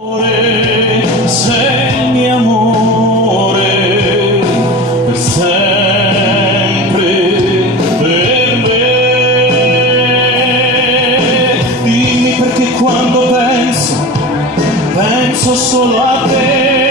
Sei il mio amore per sempre, per me. Dimmi perché quando penso solo a te.